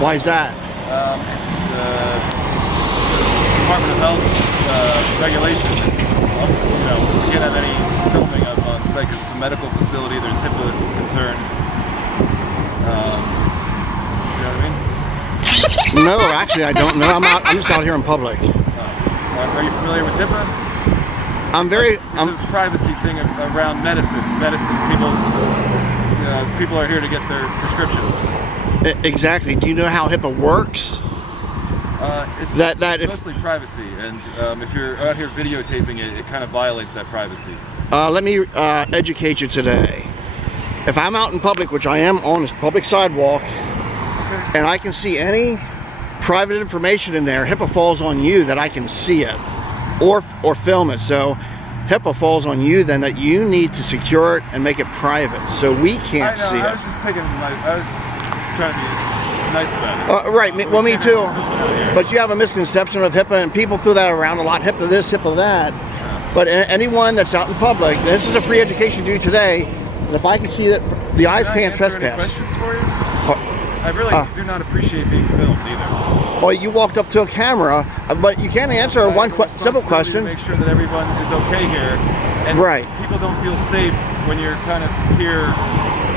Why is that? It's Department of Health regulations. It's, you know, we can't have any filming on site because it's a medical facility. There's HIPAA concerns. You know what I mean? No, actually I don't know. I'm just out here in public. Are you familiar with HIPAA? It's a privacy thing around medicine. People are here to get their prescriptions. Exactly. Do you know how HIPAA works? It's mostly privacy, and if you're out here videotaping it, it kind of violates that privacy. Let me educate you today. If I'm out in public, which I am on this public sidewalk, and I can see any private information in there, HIPAA falls on you that I can see it or film it. So HIPAA falls on you then, that you need to secure it and make it private so we can't see it. I was just trying to be nice about it. Right, well, me too. But you have a misconception of HIPAA, and people throw that around a lot. HIPAA this, HIPAA that. But anyone that's out in public, this is a free education due today. And if I can see that the eyes can't trespass. Any questions for you? I really do not appreciate being filmed either. Well, you walked up to a camera, but you can answer one simple question. Make sure that everyone is okay here, and people don't feel safe when you're kind of here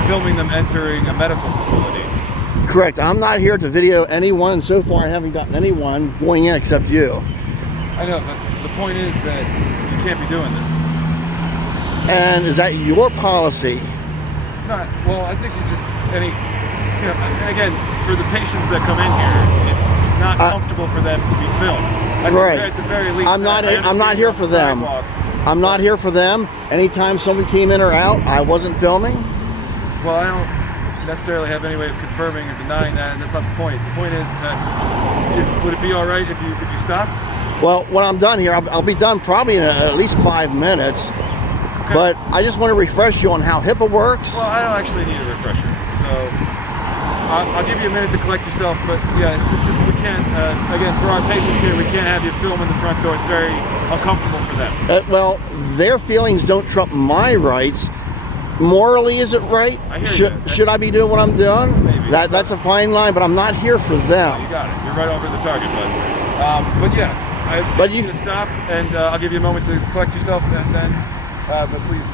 filming them entering a medical facility. Correct. I'm not here to video anyone, and so far I haven't gotten anyone going in except you. I know, but the point is that you can't be doing this. And is that your policy? Well, I think it's just again, for the patients that come in here, it's not comfortable for them to be filmed. At the very least, I'm not here for them. I'm not here for them. Anytime someone came in or out, I wasn't filming. Well, I don't necessarily have any way of confirming or denying that, and that's not the point. The point is that would it be all right if you stopped? Well, when I'm done here, I'll be done probably in at least 5 minutes. Okay. But I just want to refresh you on how HIPAA works. Well, I don't actually need a refresher, so I'll give you a minute to collect yourself. But yeah, it's just we can't. Again, for our patients here, we can't have you film in the front door. It's very uncomfortable for them. Well, their feelings don't trump my rights. Morally, is it right? Should I be doing what I'm doing? Maybe. That's a fine line, but I'm not here for them. You got it. You're right over the target, bud. But yeah, I need you to stop, and I'll give you a moment to collect yourself, and then. But please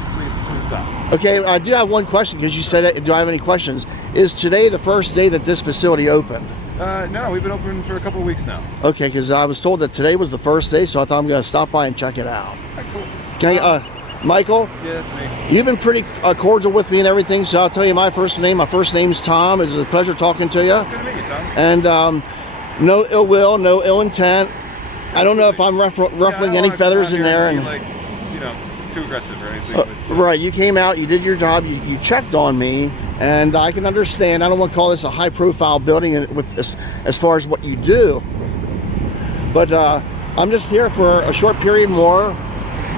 stop. Okay, I do have one question, because you said, do I have any questions? Is today the first day that this facility opened? No, we've been open for a couple of weeks now. Okay, because I was told that today was the first day, so I thought I'm going to stop by and check it out. All right, cool. Can I, Michael? Yeah, that's me. You've been pretty cordial with me and everything, so I'll tell you my first name. My first name's Tom. It's a pleasure talking to you. It's good to meet you, Tom. And no ill will, no ill intent. I don't know if I'm ruffling any feathers in there. And like, too aggressive or anything. Right, you came out, you did your job, you checked on me, and I can understand. I don't want to call this a high-profile building as far as what you do, but I'm just here for a short period more,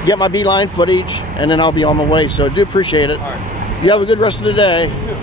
get my beeline footage, and then I'll be on my way. So I do appreciate it. All right. You have a good rest of the day. You too.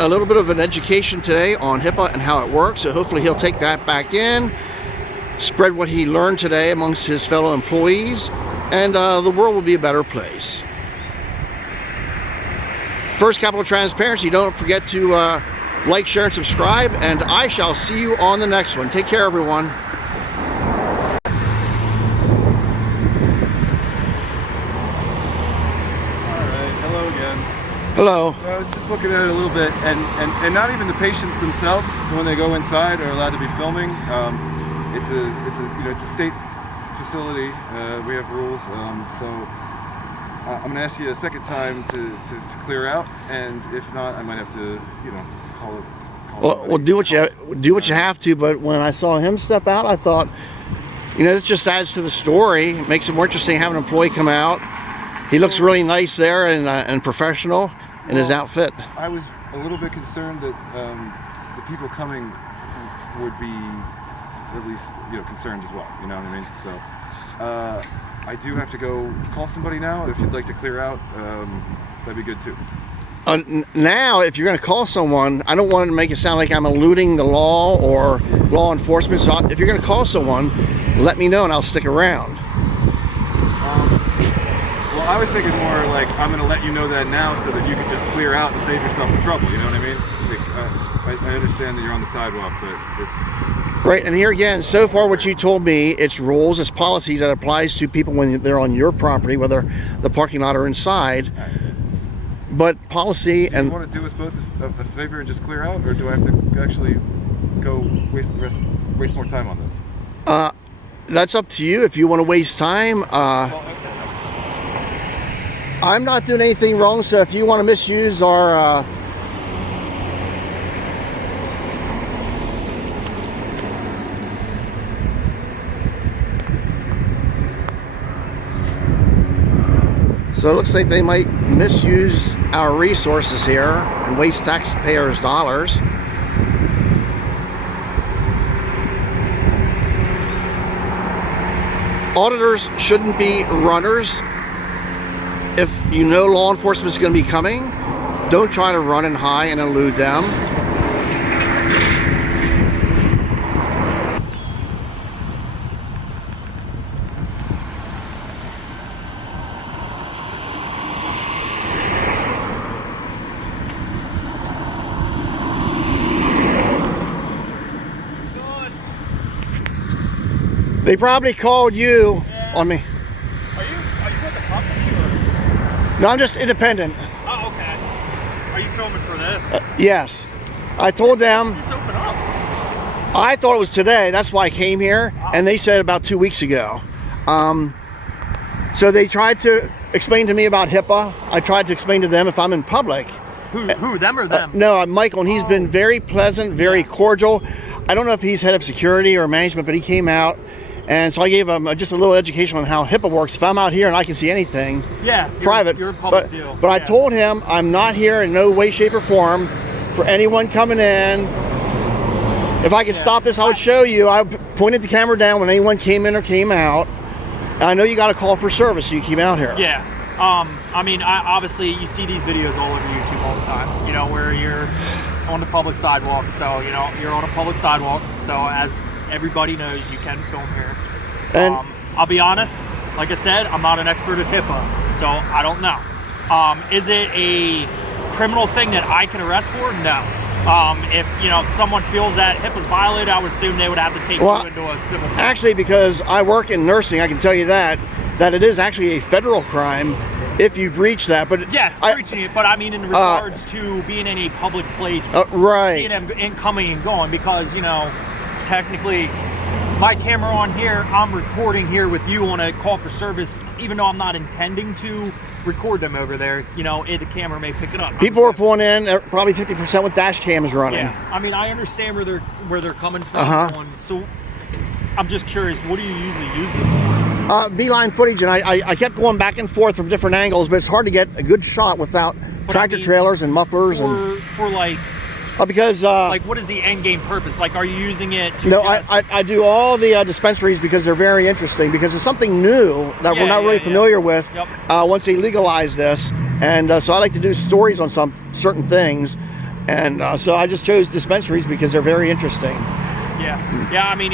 A little bit of an education today on HIPAA and how it works, so hopefully he'll take that back in, spread what he learned today amongst his fellow employees, and the world will be a better place. First Capital Transparency, don't forget to like, share, and subscribe, and I shall see you on the next one. Take care, everyone. Hello. So I was just looking at it a little bit, and not even the patients themselves, when they go inside, are allowed to be filming. It's a state facility. We have rules. So I'm going to ask you a second time to clear out, and if not, I might have to call it. Well, do what you have to. But when I saw him step out, I thought, this just adds to the story. It makes it more interesting having an employee come out. He looks really nice there and professional. in his outfit. I was a little bit concerned that the people coming would be at least, you know, concerned as well. You know what I mean? So I do have to go call somebody now. If you'd like to clear out, that'd be good too. Now, if you're going to call someone, I don't want to make it sound like I'm eluding the law or law enforcement. So if you're going to call someone, let me know and I'll stick around. Well, I was thinking more like I'm going to let you know that now so that you can just clear out and save yourself the trouble. You know what I mean? Like, I understand that you're on the sidewalk, but it's... Right, and here again, so far what you told me, it's rules, it's policies that applies to people when they're on your property, whether the parking lot or inside. But policy do and... you want to do us both a favor and just clear out, or do I have to actually go waste more time on this? That's up to you. If you want to waste time, Well, okay. I'm not doing anything wrong, so if you want to misuse our... So it looks like they might misuse our resources here and waste taxpayers' dollars. Auditors shouldn't be runners. If you know law enforcement is going to be coming, don't try to run and hide and elude them. They probably called you on me. Are you with the company or? No, I'm just independent. Oh, okay. Are you filming for this? Yes. I told them, Just open up. I thought it was today, that's why I came here, and they said about 2 weeks ago. So they tried to explain to me about HIPAA. I tried to explain to them if I'm in public. Who, them or them? No, Michael, and he's been very pleasant, very cordial. I don't know if he's head of security or management, but he came out. And so I gave him just a little education on how HIPAA works. If I'm out here and I can see anything, yeah, private, you're a public deal. But I Yeah. told him I'm not here in no way, shape, or form for anyone coming in. If I could stop this, I would show you. I pointed the camera down when anyone came in or came out. And I know you got a call for service, so you came out here. Yeah. I mean, obviously you see these videos all over YouTube all the time, you know, where you're on the public sidewalk. So, you know, you're on a public sidewalk. So as everybody knows, you can film here. And I'll be honest, like I said, I'm not an expert at HIPAA, so I don't know. Is it a criminal thing that I can arrest for? No. If, you know, if someone feels that HIPAA's violated, I would assume they would have to take you into a civil case. Actually, because I work in nursing, I can tell you that it is actually a federal crime if you breach that. But yes, breaching it, but I mean in regards to being in a public place, right, seeing them coming and going, because, you know, technically my camera on here, I'm recording here with you on a call for service, even though I'm not intending to record them over there. You know, the camera may pick it up. People were pulling in, probably 50% with dash cams running. Yeah, I mean, I understand where they're coming from. So I'm just curious, what do you usually use this for? Beeline footage, and I kept going back and forth from different angles, but it's hard to get a good shot without tractor trailers and mufflers for like. Because like, what is the end game purpose? Like, are you using it to? No, I do all the dispensaries because they're very interesting, because it's something new that we're not really familiar with. Yep. Once they legalize this, and so I like to do stories on some certain things, and so I just chose dispensaries because they're very interesting. Yeah. I mean,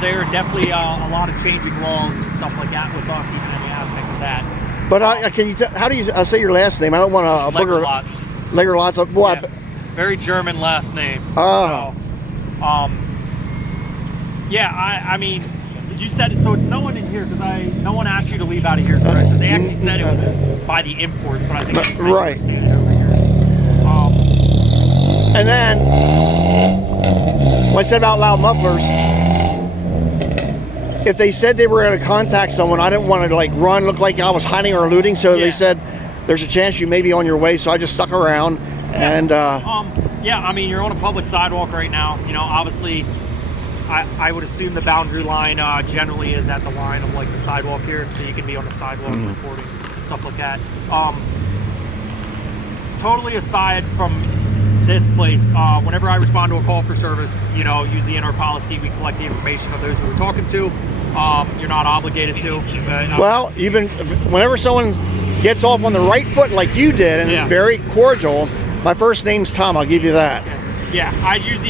there are definitely a lot of changing laws and stuff like that with us, even in the aspect of that. But can you? How do you say your last name? I don't want to booger. Lager lots of what? Yeah. Very German last name. Oh. So, yeah, I mean, you said, so it's no one in here, because no one asked you to leave out of here, correct? Because they actually said it was by the imports, but I think it's right. Over here. And then, when I said about loud mufflers, if they said they were going to contact someone, I didn't want to like run, look like I was hiding or eluding, so they said, there's a chance you may be on your way, so I just stuck around. And yeah, I mean, you're on a public sidewalk right now. You know, obviously, I would assume the boundary line generally is at the line of like the sidewalk here, so you can be on the sidewalk recording and stuff like that. totally aside from this place, whenever I respond to a call for service, you know, usually in our policy, we collect the information of those who we're talking to. You're not obligated to. Well, whenever someone gets off on the right foot like you did, and very cordial, my first name's Tom, I'll give you that. Yeah,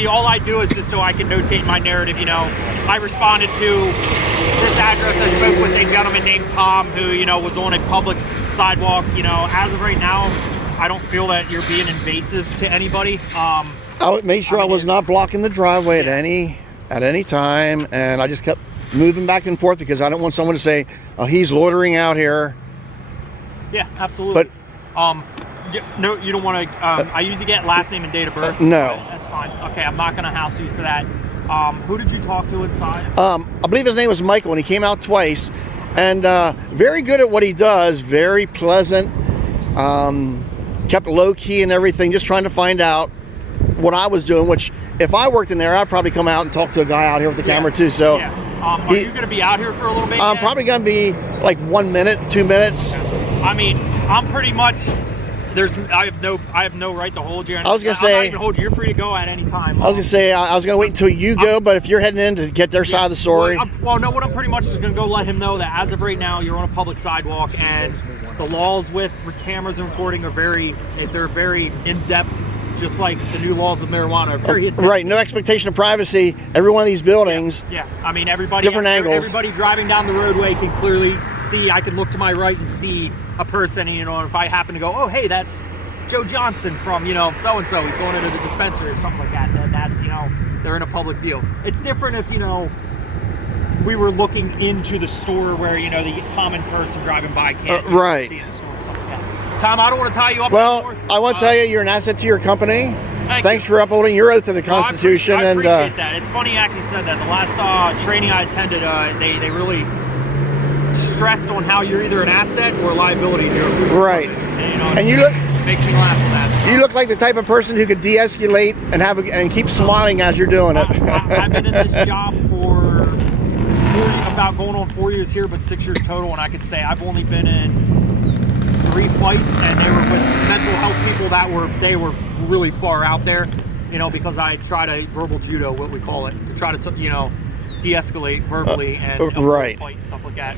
all I do is just so I can notate my narrative, you know. I responded to this address. I spoke with a gentleman named Tom who, you know, was on a public sidewalk. You know, as of right now, I don't feel that you're being invasive to anybody. I made sure I was not blocking the driveway at any time, and I just kept moving back and forth because I don't want someone to say, oh, he's loitering out here. Yeah, absolutely. But no, you don't want to. I usually get last name and date of birth. No, that's fine. Okay, I'm not going to hassle you for that. Who did you talk to inside? I believe his name was Michael, and he came out twice, and very good at what he does. Very pleasant. Kept low key and everything, just trying to find out what I was doing. Which, if I worked in there, I'd probably come out and talk to a guy out here with the camera too. So, are you going to be out here for a little bit? I'm probably going to be like 1 minute, 2 minutes. I mean, I'm pretty much. I have no right to hold you. I was gonna say, I'm not even hold you. You're free to go at any time. I was gonna say I was gonna wait until you go, but if you're heading in to get their side of the story, well, no. What I'm pretty much just gonna go let him know that as of right now, you're on a public sidewalk, and the laws with cameras and recording are very in depth, just like the new laws of marijuana are very in depth. Right. No expectation of privacy. Every one of these buildings. Yeah. I mean, everybody. Different angles. Everybody driving down the roadway can clearly see. I can look to my right and see a person, and, you know, if I happen to go, oh, hey, that's Joe Johnson from, you know, so-and-so, he's going into the dispensary or something like that, then that's, you know, they're in a public view. It's different if, you know, we were looking into the store where, you know, the common person driving by can't see in the store or something like that. Tom, I don't want to tie you up anymore. Well, I want to tell you, you're an asset to your company. Thanks for upholding your oath to the Constitution. I appreciate that. It's funny you actually said that. The last training I attended, they really stressed on how you're either an asset or a liability. Right. And you look, makes me laugh on that. So. You look like the type of person who could de-escalate and keep smiling as you're doing it. I've been in this job for about going on 4 years here, but 6 years total, and I could say I've only been in 3 fights, and they were with mental health people that were really far out there, you know, because I try to verbal judo, what we call it, to try to you know, de-escalate verbally and avoid fight and stuff like that.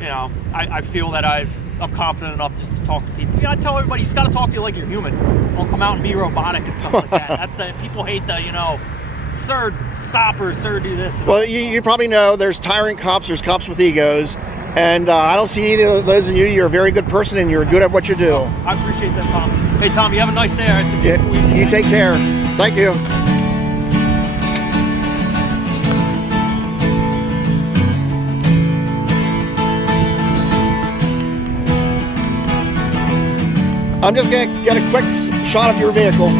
You know, I feel that I'm confident enough just to talk to people. Yeah, I tell everybody, you just got to talk to you like you're human. Don't come out and be robotic and stuff like that. That's people hate the, you know, sir, stop or sir, do this. Well, you probably know there's tyrant cops, there's cops with egos, and I don't see any of those of you. You're a very good person, and you're good at what you do. I appreciate that, Tom. Hey, Tom, you have a nice day. All right, you take care. Thank you. I'm just going to get a quick shot of your vehicle.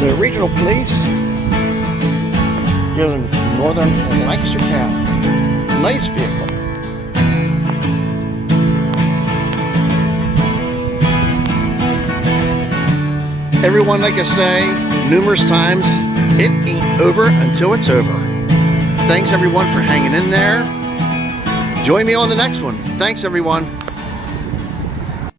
So, regional police here in northern Lancaster County. Nice vehicle. Everyone, like I say numerous times, it ain't over until it's over. Thanks everyone for hanging in there. Join me on the next one. Thanks, everyone.